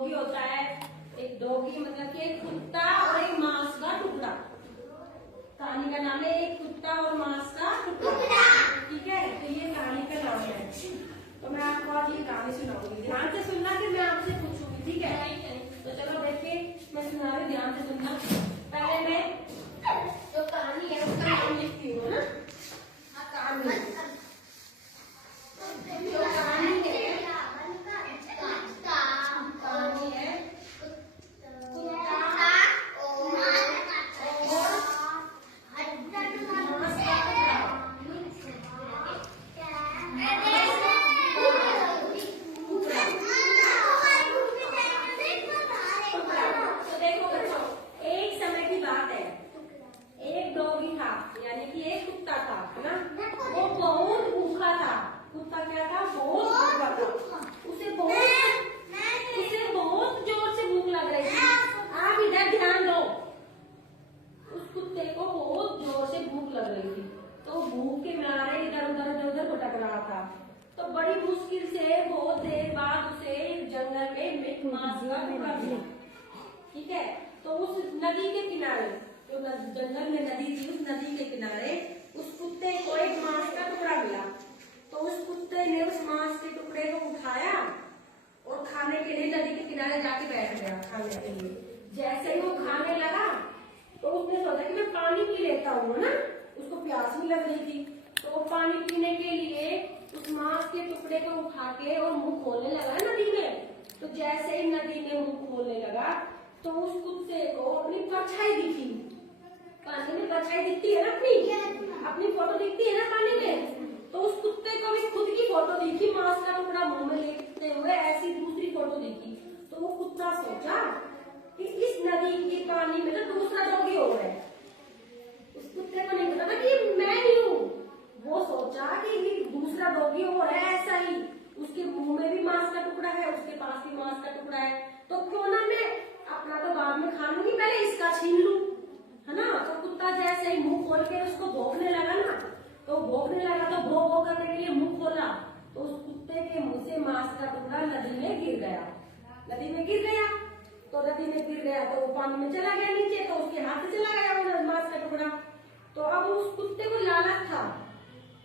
Doggy होता है, एक डॉगी मतलब कि एक कुत्ता और एक मांस का टुकड़ा। कहानी का नाम है एक कुत्ता और मांस का टुकड़ा। ठीक है, तो ये कहानी का नाम है। तो मैं आपको आज ये कहानी सुनाऊंगी, ध्यान से सुनना कि मैं आपसे पूछूंगी। ठीक है, तो चलो देखिए मैं सुना रही, ध्यान से सुनना। पहले मैं जो कहानी है उसका नाम लिखती हूँ ना। कहानी तो बड़ी मुश्किल से बहुत देर बाद उसे जंगल में मांस का टुकड़ा मिला। ठीक है, तो उस नदी के किनारे, जो जंगल में नदी थी, उस नदी के किनारे उस कुत्ते को एक मांस का टुकड़ा मिला। तो उस कुत्ते ने उस मांस के टुकड़े को उठाया और खाने के लिए नदी के किनारे जाके बैठ गया खाने के लिए। जैसे ही वो खाने लगा तो उसने सोचा कि मैं पानी पी लेता हूँ ना, उसको प्यास भी लग रही थी। तो वो पानी पीने के लिए उस मांस के टुकड़े को उठा के और मुंह खोलने लगा नदी में। तो जैसे ही नदी में मुंह खोलने लगा तो उस कुत्ते को अपनी परछाई दिखी। पानी में परछाई दिखती है ना, अपनी फोटो दिखती है ना पानी में। तो उस कुत्ते को भी खुद की फोटो दिखी, मांस का टुकड़ा मुंह में लेते हुए ऐसी दूसरी फोटो दिखी। तो वो कुत्ता सोचा कि इस नदी के पानी में तो दूसरा डॉगी हो रहा है। उस कुत्ते को नहीं पता था कि मैं ही हूँ। वो सोचा कि ये दूसरा डॉगी हो रहा है ऐसा ही, उसके मुंह में भी मांस का टुकड़ा है, उसके पास भी मांस का टुकड़ा है, तो क्यों ना मैं अपना तो बाद में खा लूंगी, पहले इसका छीन लूं, है ना। तो कुत्ता जैसे ही मुंह खोल के उसको भौंकने लगा ना, तो भौंकने लगा तो भौ भौ करने के लिए मुंह खोला तो उस कुत्ते के मुंह से मांस का टुकड़ा नदी में गिर गया। नदी में गिर गया तो नदी में गिर गया तो वो पानी में चला गया नीचे, तो उसके हाथ से चला गया वो मांस का टुकड़ा। तो अब उस कुत्ते को लालच था,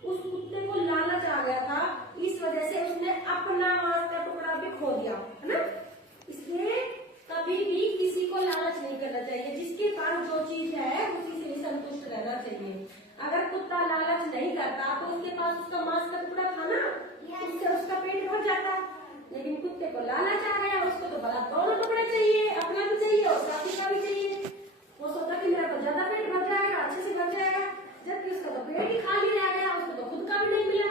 उस कुत्ते को लालच आ गया था, इस वजह से उसने अपना मांस का टुकड़ा भी खो दिया, है ना। इसलिए कभी भी किसी को लालच नहीं करना चाहिए, जिसके पास जो चीज है उसी से ही संतुष्ट रहना चाहिए। अगर कुत्ता लालच नहीं करता तो उसके पास उसका मांस का टुकड़ा था ना, उससे उसका पेट भर जाता। लेकिन कुत्ते को लालच आ गया, उसको तो बड़ा दोनों टुकड़े चाहिए, अपना भी चाहिए और साथी का भी चाहिए। वो सोचा कि मेरा तो ज्यादा पेट भर जाएगा, अच्छे से भर जाएगा, जबकि उसका तो पेट ही खाली रह गया, उसको तो खुद का भी नहीं मिला।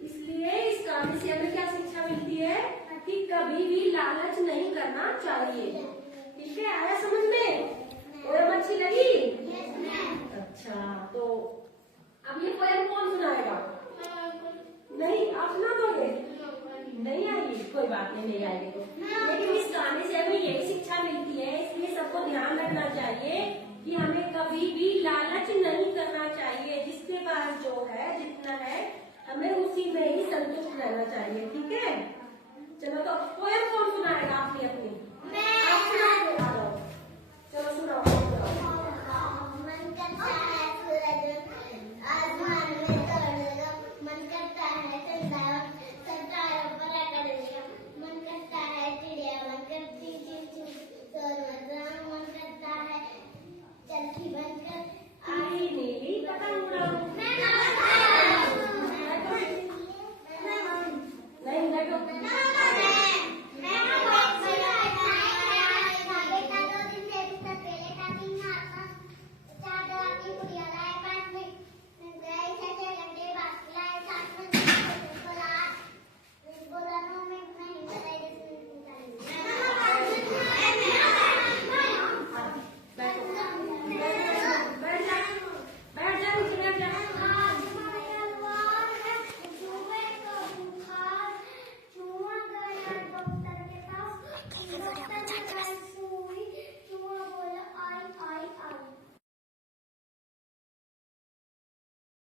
इसलिए इस कहानी से हमें क्या शिक्षा मिलती है कि कभी भी लालच नहीं करना चाहिए। ठीक है, आया समझ में? पोयम अच्छी लगी? अच्छा, तो अब ये पोयम कौन सुनाएगा? नहीं, आप सुना दोगे? नहीं आएगी, कोई बात नहीं, नहीं आएगी तो। लेकिन इस कहानी से हमें यही शिक्षा मिलती है, इसलिए सबको ध्यान रखना चाहिए कि हमें कभी भी लालच नहीं करना चाहिए। जिसके पास जो है, जितना है, हमें उसी में ही संतुष्ट रहना चाहिए। ठीक है, चलो तो